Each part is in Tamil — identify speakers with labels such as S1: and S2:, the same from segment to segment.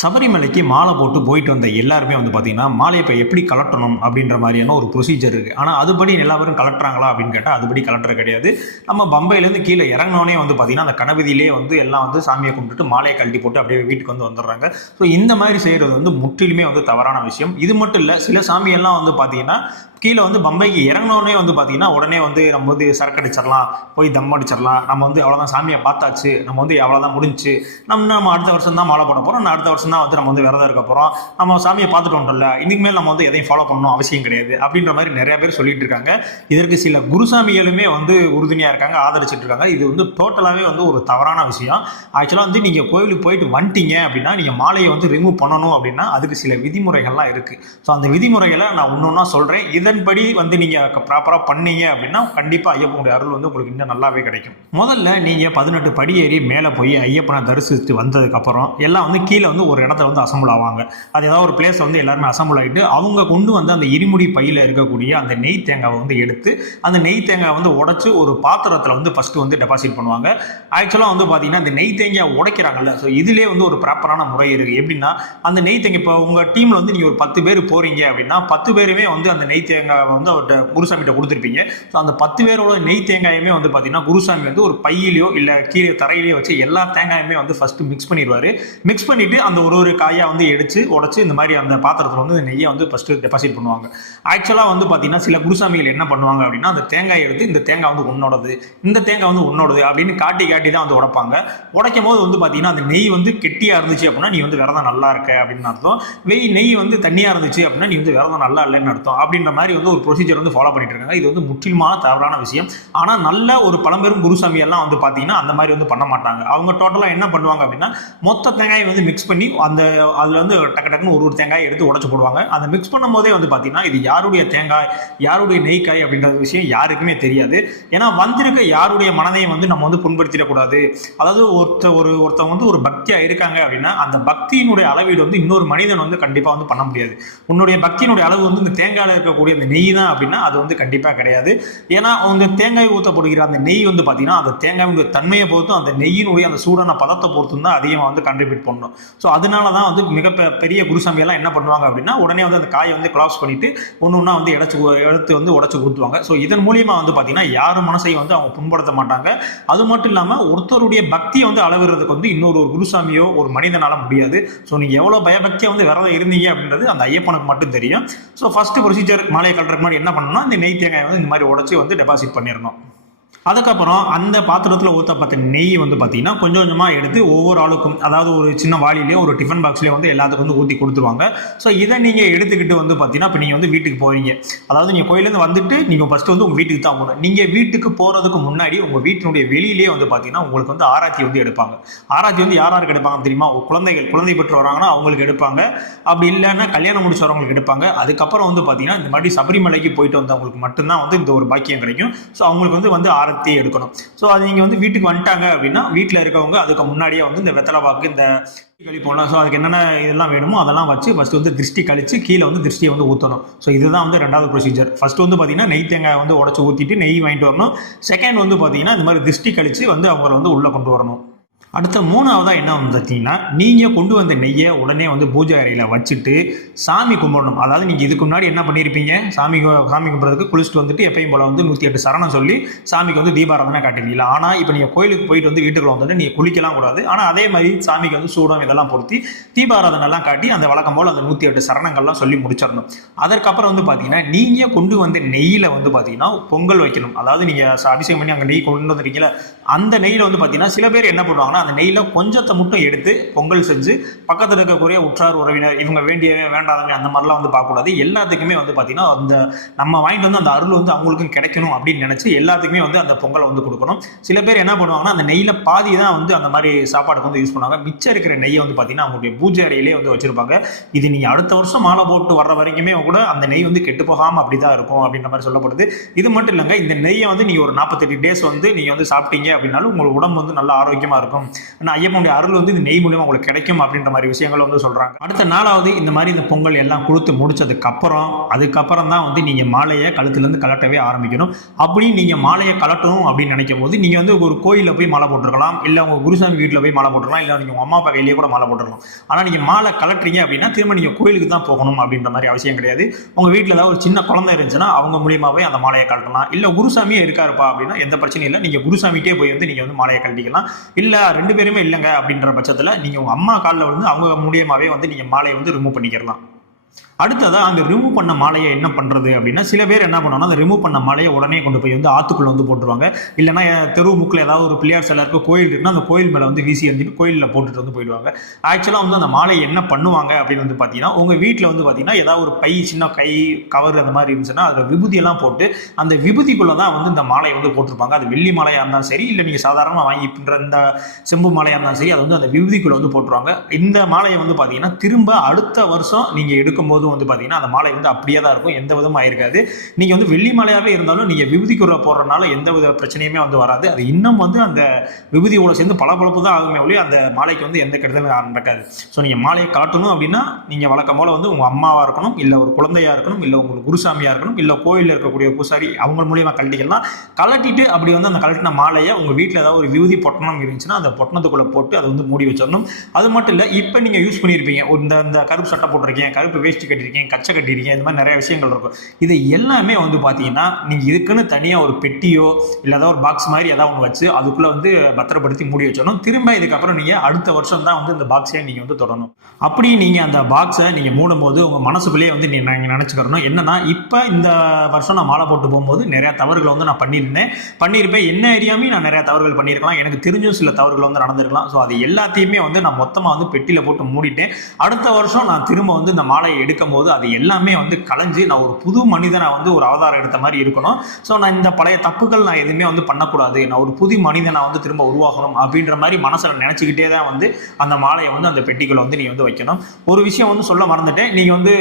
S1: சபரிமலைக்கு மாலை போட்டு போயிட்டு வந்த எல்லாருமே வந்து பார்த்தீங்கன்னா மாலையை இப்போ எப்படி கலட்டணும் அப்படின்ற மாதிரியான ஒரு ப்ரொசீஜர் இருக்குது ஆனால் அதுபடி எல்லா பேரும் கலட்டுறாங்களா அப்படின்னு கேட்டால் அதுபடி கலட்டுற கிடையாது. நம்ம பம்பையிலேருந்து கீழே இறங்கினோடனே வந்து பார்த்தீங்கன்னா அந்த கணபதியிலே வந்து எல்லாம் வந்து சாமியை கும்பிட்டுட்டு மாலையை கழட்டி போட்டு அப்படியே வீட்டுக்கு வந்து வந்துடுறாங்க. ஸோ இந்த மாதிரி செய்கிறது வந்து முற்றிலுமே வந்து தவறான விஷயம். இது மட்டும் இல்லை சில சாமியெல்லாம் வந்து பார்த்தீங்கன்னா கீழே வந்து பம்பைக்கு இறங்கினோடனே வந்து பார்த்தீங்கன்னா உடனே வந்து நம்ம வந்து சரக்கு அடிச்சிடலாம் போய் தம் அடிச்சிடலாம். நம்ம வந்து அவ்வளோதான் சாமியை பார்த்தாச்சு. நம்ம வந்து அவ்வளோதான் முடிஞ்சு. நம்ம நம்ம அடுத்த வருஷம் தான் மாலை போட போகிறோம் நான் அடுத்த வருஷம் தான் வந்து நம்ம வந்து விரதம் இருக்க போகிறோம் நம்ம சாமியை பார்த்துட்டு வந்துட்டோம்ல. இதுக்கு மேல் நம்ம வந்து எதையும் ஃபாலோ பண்ணணும் அவசியம் கிடையாது. அப்படின்ற மாதிரி நிறைய பேர் சொல்லிட்டு இருக்காங்க. இதற்கு சில குருசாமிகளுமே வந்து உறுதுணையாக இருக்காங்க ஆதரிச்சிட்டு இருக்காங்க. இது வந்து டோட்டலாகவே வந்து ஒரு தவறான விஷயம். ஆக்சுவலாக வந்து நீங்கள் கோவிலுக்கு போயிட்டு வந்துட்டீங்க அப்படின்னா நீங்கள் மாலையை வந்து ரிமூவ் பண்ணணும் அப்படின்னா அதுக்கு சில விதிமுறைகள்லாம் இருக்குது ஸோ அந்த விதிமுறைகளை நான் ஒன்று ஒன்றா சொல்கிறேன் இதன்படி வந்து நீங்கள் ப்ராப்பராக பண்ணீங்க அப்படின்னா கண்டிப்பாக ஐயப்பனுடைய அருள் வந்து உங்களுக்கு இன்னும் நல்லாவே கிடைக்கும். முதல்ல நீங்கள் பதினெட்டு படி ஏறி மேலே போய் ஐயப்பனை தரிசித்து வந்ததுக்கப்புறம் எல்லாம் வந்து கீழே வந்து ஒரு இடத்துல வந்து அசம்பிள் ஆவாங்க. அது ஏதாவது ஒரு பிளேஸ் வந்து எல்லாருமே அசம்பிள் ஆகிட்டு அவங்க கொண்டு வந்து அந்த இருமுடி பையில் இருக்கக்கூடிய அந்த நெய் தேங்காவை வந்து எடுத்து அந்த நெய் தேங்காய் வந்து உடைச்சு ஒரு பாத்திரத்தில் வந்து ஃபஸ்ட்டு வந்து டெபாசிட் பண்ணுவாங்க. ஆக்சுவலாக வந்து பார்த்தீங்கன்னா அந்த நெய் தேங்காய் உடைக்கிறாங்கல்ல ஸோ இதுலேயே வந்து ஒரு ப்ராப்பரான முறை இருக்குது எப்படின்னா அந்த நெய் தேங்காய் இப்போ உங்கள் டீமில் வந்து நீங்கள் ஒரு பத்து பேர் போகிறீங்க அப்படின்னா பத்து பேருமே வந்து அந்த நெய் தேங்காய் வந்து அவர்கிட்ட குருசாமிகிட்ட கொடுத்துருப்பீங்க. ஸோ அந்த பத்து பேரோட நெய் தேங்காயுமே வந்து பார்த்தீங்கன்னா குருசாமி வந்து ஒரு பையிலையோ இல்லை கீழே தரையிலையோ வச்சு எல்லா தேங்காயுமே வந்து ஃபஸ்ட்டு மிக்ஸ் பண்ணிடுவார். மிக்ஸ் பண்ணிவிட்டு அந்த ஒரு ஒரு காயாக வந்து எடுத்து உடச்சி இந்த மாதிரி அந்த பாத்திரத்தில் வந்து அந்த நெய்யை வந்து ஃபஸ்ட்டு டெபாசிட் பண்ணுவாங்க. ஆக்சுவலாக வந்து பார்த்தீங்கன்னா சில குருசாமிகள் என்ன பண்ணுவாங்க அப்படின்னா அந்த தேங்காய் எடுத்து இந்த தேங்காய் வந்து உன்னோடது இந்த தேங்காய் வந்து உன்னோடது அப்படின்னு காட்டி காட்டி தான் வந்து உடைப்பாங்க. உடைக்கும் போது வந்து பார்த்தீங்கன்னா அந்த நெய் வந்து கெட்டியாக இருந்துச்சு அப்படின்னா நீ வந்து விரதம் நல்லா இருக்க அப்படின்னு அர்த்தம். வெய் நெய் வந்து தண்ணியாக இருந்துச்சு அப்படின்னா நீ வந்து விரதம் நல்லா இல்லைன்னு அர்த்தம். அப்படின்ற மாதிரி வந்து ஒரு ப்ரொசீஜர் வந்து ஃபாலோ பண்ணிட்டு இருக்காங்க. இது வந்து முற்றிலுமான தவறான விஷயம். ஆனால் நல்ல ஒரு பழம்பெரும் குருசாமி எல்லாம் வந்து பார்த்தீங்கன்னா அந்த மாதிரி வந்து பண்ண மாட்டாங்க. அவங்க டோட்டலாக என்ன பண்ணுவாங்க அப்படின்னா மொத்த தேங்காயை வந்து மிக்ஸ் பண்ணி அந்த அதில் வந்து டக்கு டக்குன்னு ஒரு ஒரு தேங்காயை எடுத்து உடச்சு போடுவாங்க. அந்த மிக்ஸ் பண்ணும் போதே வந்து பார்த்தீங்கன்னா இது யாருடைய தேங்காய் யாருடைய நெய்க்காய் அப்படின்ற விஷயம் யாருக்குமே தெரியாது. ஏன்னா வந்திருக்க யாருடைய மனதையும் வந்து நம்ம வந்து புண்படுத்திடக்கூடாது. அதாவது ஒருத்த ஒரு ஒருத்தவங்க வந்து ஒரு பக்தியாக இருக்காங்க அப்படின்னா அந்த பக்தியினுடைய அளவீடு வந்து இன்னொரு மனிதன் வந்து கண்டிப்பாக வந்து பண்ண முடியாது. உன்னுடைய பக்தியினுடைய அளவு வந்து இந்த தேங்காயில் இருக்கக்கூடிய அந்த நெய் தான் அப்படின்னா அது வந்து கண்டிப்பாக கிடையாது. ஏன்னா அவங்க தேங்காய் ஊற்றப்படுகிற அந்த நெய் வந்து பார்த்தீங்கன்னா அந்த தேங்காயுடைய தன்மையை பொறுத்தும் அந்த நெய்யினுடைய அந்த சூடான பதத்தை பொறுத்தும் தான் அதிகமாக வந்து கண்ட்ரிபியூட் பண்ணணும் ஸோ அதனால தான் வந்து மிக பெரிய குருசாமி எல்லாம் என்ன பண்ணுவாங்க அப்படின்னா உடனே வந்து அந்த காயை வந்து கிராஸ் பண்ணிட்டு ஒன்று ஒன்றா வந்து இடச்சு எடுத்து வந்து உடச்சு ஊற்றுவாங்க ஸோ இதன் மூலியமாக வந்து பார்த்தீங்கன்னா யார் மனசையும் வந்து அவங்க புண்படுத்த மாட்டாங்க. அது மட்டும் இல்லாமல் ஒருத்தருடைய பக்தியை வந்து அளவிடுறதுக்கு வந்து இன்னொரு ஒரு குருசாமியோ ஒரு மனிதனால முடியாது. ஸோ நீங்கள் எவ்வளோ பயபக்தியாக வந்து விரதம் இருந்தீங்க அப்படின்றது அந்த ஐயப்பனுக்கு மட்டும் தெரியும். ஸோ ஃபஸ்ட்டு ப்ரொசீஜர் மாலையை கட்டுறதுக்கு முன்னாடி என்ன பண்ணணும்னா இந்த நெய் தேங்காயை வந்து இந்த மாதிரி உடச்சி வந்து டெபாசிட் பண்ணிடணும். அதுக்கப்புறம் அந்த பாத்திரத்தில் ஊற்றப்பட்ட நெய் வந்து பார்த்தீங்கன்னா கொஞ்சம் கொஞ்சமாக எடுத்து ஒவ்வொரு ஆளுக்கும் அதாவது ஒரு சின்ன வாளிலே ஒரு டிஃபன் பாக்ஸ்லேயே வந்து எல்லாத்துக்கும் வந்து ஊற்றி கொடுத்துருவாங்க. ஸோ இதை நீங்கள் எடுத்துக்கிட்டு வந்து பார்த்தீங்கன்னா இப்போ நீங்கள் வந்து வீட்டுக்கு போவீங்க. அதாவது நீங்கள் கோயிலேருந்து வந்துட்டு நீங்கள் ஃபஸ்ட்டு வந்து உங்கள் வீட்டுக்கு தான் போகணும். நீங்கள் வீட்டுக்கு போகிறதுக்கு முன்னாடி உங்கள் வீட்டினுடைய வெளியிலே வந்து பார்த்தீங்கன்னா உங்களுக்கு வந்து ஆராய்ச்சி வந்து எடுப்பாங்க. ஆராய்ச்சி வந்து யார் யாருக்கு எடுப்பாங்க தெரியுமா? குழந்தைகள் குழந்தை பெற்று வராங்கன்னா அவங்களுக்கு எடுப்பாங்க. அப்படி இல்லைன்னா கல்யாணம் முடிச்சவரவங்களுக்கு எடுப்பாங்க. அதுக்கப்புறம் வந்து பார்த்தீங்கன்னா இந்த மாதிரி சபரிமலைக்கு போயிட்டு வந்தவங்களுக்கு மட்டும்தான் வந்து இந்த ஒரு பாக்கியம் கிடைக்கும். ஸோ அவங்களுக்கு வந்து வந்து ஆரத்தி எடுக்கணும். ஸோ அது நீங்கள் வந்து வீட்டுக்கு வந்துட்டாங்க அப்படின்னா வீட்டில் இருக்கவங்க அதுக்கு முன்னாடியே வந்து இந்த வெத்தலை வாக்கு இந்த கழிப்போம்லாம் போடலாம். ஸோ அதுக்கு என்னென்ன இதெல்லாம் வேணுமோ அதெல்லாம் வச்சு ஃபஸ்ட்டு வந்து திருஷ்டி கழிச்சு கீழே வந்து திருஷ்டியை வந்து ஊற்றணும் ஸோ இதுதான் வந்து ரெண்டாவது ப்ரொசீஜர் ஃபஸ்ட்டு வந்து பார்த்தீங்கன்னா நெய் தேங்காய் வந்து உடச்சி ஊற்றிட்டு நெய் வாங்கிட்டு வரணும். செகண்ட் வந்து பார்த்தீங்கன்னா இந்த மாதிரி திருஷ்டி கழித்து வந்து அவங்கள வந்து உள்ளே கொண்டு வரணும். அடுத்த மூணாவதாக என்ன வந்து பார்த்தீங்கன்னா நீங்கள் கொண்டு வந்த நெய்யை உடனே வந்து பூஜை அறையில் வச்சுட்டு சாமி கும்பிடணும். அதாவது நீங்கள் இதுக்கு முன்னாடி என்ன பண்ணியிருப்பீங்க சாமி சாமி கும்பிட்றதுக்கு குளிச்சுட்டு வந்துட்டு எப்பயும் போல் வந்து நூற்றி எட்டு சரணம் சொல்லி சாமிக்கு வந்து தீபாராதனை காட்டுவீங்களா ஆனால் இப்போ நீங்கள் கோயிலுக்கு போயிட்டு வந்து வீட்டுக்குள்ள வந்துட்டு நீங்கள் குளிக்கலாம் கூடாது. ஆனால் அதே மாதிரி சாமிக்கு வந்து சூடம் இதெல்லாம் பொருத்தி தீபாராதனைலாம் காட்டி அந்த வழக்கம் போல் அந்த நூற்றி எட்டு சரணங்கள்லாம் சொல்லி முடிச்சிடணும். அதற்கப்புறம் வந்து பார்த்தீங்கன்னா நீங்கள் கொண்டு வந்த நெய்யில் வந்து பார்த்தீங்கன்னா பொங்கல் வைக்கணும். அதாவது நீங்கள் அபிஷேகம் பண்ணி அங்கே நெய் கொண்டு வந்துருக்கீங்களா அந்த நெய்யில் வந்து பார்த்தீங்கன்னா சில பேர் என்ன பண்ணுவாங்கன்னா அந்த நெய்யில் கொஞ்சத்தை மட்டும் எடுத்து பொங்கல் செஞ்சு பக்கத்தில் இருக்கக்கூடிய உற்றார் உறவினர் இவங்க வேண்டிய வேண்டாதவங்க அந்த மாதிரிலாம் வந்து பார்க்கக்கூடாது. எல்லாத்துக்குமே வந்து பார்த்தீங்கன்னா அந்த நம்ம வாங்கிட்டு வந்து அந்த அருள் வந்து அவங்களுக்கும் கிடைக்கணும் அப்படின்னு நினச்சி எல்லாத்துக்குமே வந்து அந்த பொங்கலை வந்து கொடுக்கணும். சில பேர் என்ன பண்ணுவாங்கன்னா அந்த நெய்யில் பாதி தான் வந்து அந்த மாதிரி சாப்பாடுக்கு வந்து யூஸ் பண்ணுவாங்க. மிச்சம் இருக்கிற நெய்யை வந்து பார்த்தீங்கன்னா அவங்களுடைய பூஜை அறையிலே வந்து வச்சிருப்பாங்க. இது நீங்கள் அடுத்த வருஷம் மாலை போட்டு வர்ற வரைக்குமே கூட அந்த நெய் வந்து கெட்டு போகாமல் அப்படி தான் இருக்கும் அப்படின்ற மாதிரி சொல்லப்படுது. இது மட்டும் இல்லைங்க இந்த நெய்யை வந்து நீங்கள் ஒரு நாற்பத்தெட்டு டேஸ் வந்து நீங்கள் வந்து சாப்பிட்டீங்க அப்படின்னாலும் உங்கள் உடம்பு வந்து நல்ல ஆரோக்கியமாக இருக்கும். ஆனால் ஐயப்பனுடைய அருள் வந்து இந்த நெய் மூலியமாக உங்களுக்கு கிடைக்கும் அப்படின்ற மாதிரி விஷயங்கள் வந்து சொல்கிறாங்க அடுத்த நாளாவது இந்த மாதிரி இந்த பொங்கல் எல்லாம் கொடுத்து முடிச்சதுக்கப்புறம் அதுக்கப்புறம் தான் வந்து நீங்கள் மாலையை கழுத்துலேருந்து கலட்டவே ஆரம்பிக்கணும். அப்படி நீங்கள் மாலையை கலட்டணும் அப்படின்னு நினைக்கும் போது நீங்கள் வந்து ஒரு கோயிலில் போய் மாலை போட்டிருக்கலாம் இல்லை உங்கள் குருசாமி வீட்டில் போய் மாலை போட்டுருக்கலாம் இல்லை நீங்கள் அம்மா அப்பா கையிலேயே கூட மாலை போட்டுருக்கலாம். ஆனால் நீங்கள் மாலை கலட்டுறீங்க அப்படின்னா திரும்ப நீங்கள் கோயிலுக்கு தான் போகணும் அப்படின்ற மாதிரி அவசியம் கிடையாது. உங்கள் வீட்டில் ஏதாவது ஒரு சின்ன குழந்தை இருந்துச்சுன்னா அவங்க மூலியமாகவே அந்த மாலையை கழட்டலாம். இல்லை குருசாமியே இருக்காருப்பா அப்படின்னா எந்த பிரச்சனையும் இல்லை. நீங்கள் குருசாமிக்கே போய் வந்து நீங்கள் வந்து மாலையை கழட்டிக்கலாம். இல்லை ரெண்டு பேருமே இல்லைங்க அப்படின்ற பட்சத்தில் நீங்கள் உங்கள் அம்மா காலில் வந்து அவங்க மூலியமாகவே வந்து நீங்கள் மாலையை வந்து ரிமூவ் பண்ணிக்கிறலாம். அடுத்ததாக அந்த ரிமூவ் பண்ண மாலையை என்ன பண்றது அப்படின்னா சில பேர் என்ன பண்ணுவாங்கன்னா அந்த ரிமூவ் பண்ண மாலையை உடனே கொண்டு போய் வந்து ஆற்றுக்குள்ள வந்து போட்டுருவாங்க. இல்லைன்னா தெரு முக்கில் ஏதாவது ஒரு பிள்ளையார் சில இருக்கு கோயில் இருக்குன்னா அந்த கோயில் மேலே வந்து வீசி எறிஞ்சிட்டு கோயிலில் போட்டுட்டு வந்து போயிடுவாங்க. ஆக்சுவலாக வந்து அந்த மாலை என்ன பண்ணுவாங்க அப்படின்னு வந்து பார்த்தீங்கன்னா உங்கள் வீட்டில் வந்து பார்த்தீங்கன்னா ஏதாவது ஒரு பை சின்ன கை கவர் அந்த மாதிரி இருந்துச்சுன்னா அதில் விபூதியெல்லாம் போட்டு அந்த விபூதிக்குள்ளே தான் வந்து இந்த மாலையை வந்து போட்டிருப்பாங்க. அது வெள்ளி மாலையாக இருந்தாலும் சரி இல்லை நீங்கள் சாதாரணமாக வாங்கி பண்ணுற இந்த செம்பு மாலையாக இருந்தாலும் சரி அது வந்து அந்த விபூதிக்குள்ளே வந்து போட்டுருவாங்க. இந்த மாலையை வந்து பார்த்தீங்கன்னா திரும்ப அடுத்த வருஷம் நீங்கள் போதும் வந்து பார்த்தீங்கன்னா அந்த மாலை வந்து அப்படியே தான் இருக்கும். எந்த விதமும் ஆயிருக்காது. நீங்கள் வந்து வெள்ளி மாலையாகவே இருந்தாலும் நீங்கள் விபூதிக்குள்ள போடுறதுனால எந்த வித பிரச்சனையுமே வந்து வராது. அது இன்னும் வந்து அந்த விபூதியோட சேர்ந்து பளபளப்பு தான் ஆகுமே ஒழிய அந்த மாலைக்கு வந்து எந்த கெடுதலும் நடக்காது ஸோ நீங்கள் மாலையை காட்டணும் அப்படின்னா நீங்கள் வழக்கம் போல் வந்து உங்கள் அம்மாவாக இருக்கணும் இல்லை ஒரு குழந்தையாக இருக்கணும் இல்லை உங்களுக்கு குருசாமியாக இருக்கணும் இல்லை கோயிலில் இருக்கக்கூடிய பூசாரி அவங்க மூலியமாக கழட்டிக்கலாம். கலட்டிட்டு அப்படி வந்து அந்த கழட்டின மாலையை உங்கள் வீட்டில் ஏதாவது ஒரு விபூதி பொட்டணம் இருந்துச்சுன்னா அந்த பொட்டணத்துக்குள்ளே போட்டு அதை வந்து மூடி வச்சிடணும். அது மட்டும் இல்லை இப்போ நீங்கள் யூஸ் பண்ணியிருப்பீங்க இந்த இந்த கருப்பு சட்டை போட்டிருக்கீங்க கருப்பு வேஷ்டி கட்டியிருக்கீங்க கச்சை கட்டியிருக்கேன் இந்த மாதிரி நிறைய விஷயங்கள் இருக்கும். இது எல்லாமே வந்து பார்த்தீங்கன்னா நீங்கள் இதுக்குன்னு தனியாக ஒரு பெட்டியோ இல்லை ஏதாவது ஒரு பாக்ஸ் மாதிரி ஏதாவது ஒன்று வச்சு அதுக்குள்ளே வந்து பத்திரப்படுத்தி மூடி வச்சிடணும். திரும்ப இதுக்கப்புறம் நீங்கள் அடுத்த வருஷம் தான் வந்து இந்த பாக்ஸை நீங்கள் வந்து தொடரணும் அப்படி நீங்கள் அந்த பாக்ஸை நீங்கள் மூடும் போது உங்கள் மனசுக்குள்ளேயே வந்து நீங்கள் நினச்சிக்கிறணும் என்னன்னா இப்போ இந்த வருஷம் நான் மாலை போட்டு போகும்போது நிறையா தவறுகளை வந்து நான் பண்ணியிருந்தேன். பண்ணியிருப்பேன். என்ன ஏரியாமே நான் நிறையா தவறுகள் பண்ணியிருக்கலாம். எனக்கு தெரிஞ்சும் சில தவறுகள் வந்து நடந்திருக்கலாம். ஸோ அது எல்லாத்தையுமே வந்து நான் மொத்தமாக வந்து பெட்டியில் போட்டு மூடிட்டேன். அடுத்த வருஷம் நான் திரும்ப வந்து இந்த மாலையை எடுக்கும் போது அது எல்லாமே வந்து கலைஞ்சு நான் ஒரு புது மனிதனை வந்து ஒரு அவதாரம் எடுத்த மாதிரி இருக்கணும். ஸோ நான் இந்த பழைய தப்புகள் நான் எதுவுமே வந்து பண்ணக்கூடாது. நான் ஒரு புது மனிதனை வந்து திரும்ப உருவாகணும் அப்படின்ற மாதிரி மனசில் நினச்சிக்கிட்டே தான் வந்து அந்த மாலையை வந்து அந்த பெட்டிக்குள்ள வந்து நீ வந்து வைக்கணும். ஒரு விஷயம் வந்து சொல்ல மறந்துட்டேன். நீங்கள் வந்து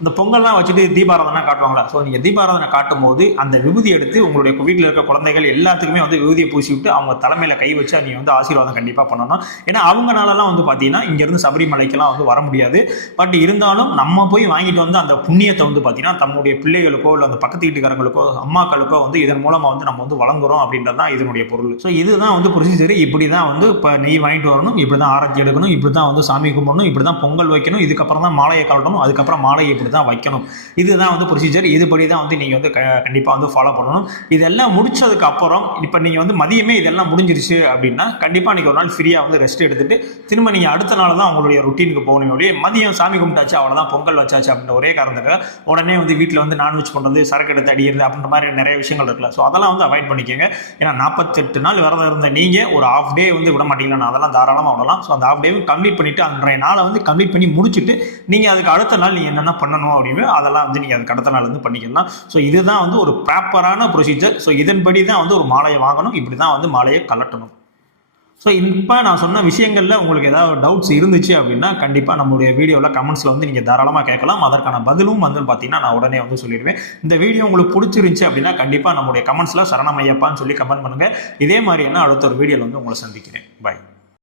S1: இந்த பொங்கல்லாம் வச்சுட்டு தீபாராதனை காட்டுவாங்களா? ஸோ நீங்கள் தீபாராதனை காட்டும் போது அந்த விபூதி எடுத்து உங்களுடைய வீட்டில் இருக்க குழந்தைகள் எல்லாத்துக்குமே வந்து விபூதியை பூசி விட்டு அவங்க தலைமையில் கை வச்சு நீ வந்து ஆசீர்வாதம் கண்டிப்பாக பண்ணணும். ஏன்னா அவங்கனாலலாம் வந்து பார்த்தீங்கன்னா இங்கேருந்து சபரிமலைக்கெல்லாம் வந்து வர முடியாது. பட் இருந்தாலும் நம்ம நம்ம போய் வாங்கிட்டு வந்து அந்த புண்ணியத்தை வந்து பார்த்தீங்கன்னா தம்முடைய பிள்ளைகளுக்கோ இல்லை அந்த பக்கத்து வீட்டுக்காரங்களுக்கோ அம்மாக்களுக்கோ வந்து இதன் மூலமாக வந்து நம்ம வந்து வழங்குறோம் அப்படின்றது தான் இதனுடைய பொருள். ஸோ இதுதான் வந்து ப்ரொசீஜர் இப்படி தான் வந்து இப்போ நெய் வாங்கிட்டு வரணும் இப்படி தான் ஆரத்தி எடுக்கணும் இப்படி தான் வந்து சாமி கும்பிடணும் இப்படி தான் பொங்கல் வைக்கணும் இதுக்கப்புறம் தான் மாலையை கழட்டணும் அதுக்கப்புறம் மாலையை இப்படி தான் வைக்கணும். இதுதான் வந்து ப்ரொசீஜர் இதுபடி தான் வந்து நீங்கள் வந்து கண்டிப்பாக வந்து ஃபாலோ பண்ணணும். இதெல்லாம் முடிச்சதுக்கு அப்புறம் இப்போ நீங்கள் வந்து மதியமே இதெல்லாம் முடிஞ்சிருச்சு அப்படின்னா கண்டிப்பாக நீங்கள் ஒரு நாள் ஃப்ரீயாக வந்து ரெஸ்ட் எடுத்துட்டு திரும்ப நீங்கள் அடுத்த நாள் தான் உங்களுடைய ருட்டீனுக்கு போகணும் ஒழிய மதியம் சாமி கும்பிட்டாச்சு அவ்வளோதான் பொங்கல் வச்சாச்சு அப்படின்ற ஒரே காரணத்துக்கு உடனே வந்து வீட்டில் வந்து நான்வெஜ் பண்ணுறது சரக்கு எடுத்து அடிக்கிறது அப்படின்ற மாதிரி நிறைய விஷயங்கள் இருக்குல்ல. ஸோ அதெல்லாம் வந்து அவாய்ட் பண்ணிக்கோங்க. ஏன்னா நாற்பத்தெட்டு நாள் விரதம் இருந்த நீங்கள் ஒரு ஆஃப் டே வந்து விட மாட்டீங்களா? அதெல்லாம் தாராளமாக விடலாம். ஸோ அந்த ஆஃப் டேவும் கம்ப்ளீட் பண்ணிவிட்டு அன்றைய நாளை வந்து கம்ப்ளீட் பண்ணி முடிச்சுட்டு நீங்கள் அதுக்கு அடுத்த நாள் நீங்கள் என்னென்ன பண்ணணும் அப்படின்னு அதெல்லாம் வந்து நீங்கள் அதுக்கு அடுத்த நாள் வந்து பண்ணிக்கலாம். ஸோ இதுதான் வந்து ஒரு ப்ராப்பரான ப்ரொசீஜர் ஸோ இதன்படி தான் வந்து ஒரு மாலையை வாங்கணும். இப்படி தான் வந்து மாலையை கலட்டணும் ஸோ இப்போ நான் சொன்ன விஷயங்களில் உங்களுக்கு ஏதாவது டவுட்ஸ் இருந்துச்சு அப்படின்னா கண்டிப்பாக நம்மளுடைய வீடியோவில் கமெண்ட்ஸில் வந்து நீங்கள் தாராளமாக கேட்கலாம். அதற்கான பதிலும் வந்து பார்த்தீங்கன்னா நான் உடனே வந்து சொல்லிடுவேன். இந்த வீடியோ உங்களுக்கு பிடிச்சிருந்துச்சி அப்படின்னா கண்டிப்பாக நம்மளுடைய கமெண்ட்ஸில் சரணமையப்பான்னு சொல்லி கமெண்ட் பண்ணுங்கள் இதே மாதிரியான அடுத்த ஒரு வீடியோவில் வந்து உங்களை சந்திக்கிறேன். பாய்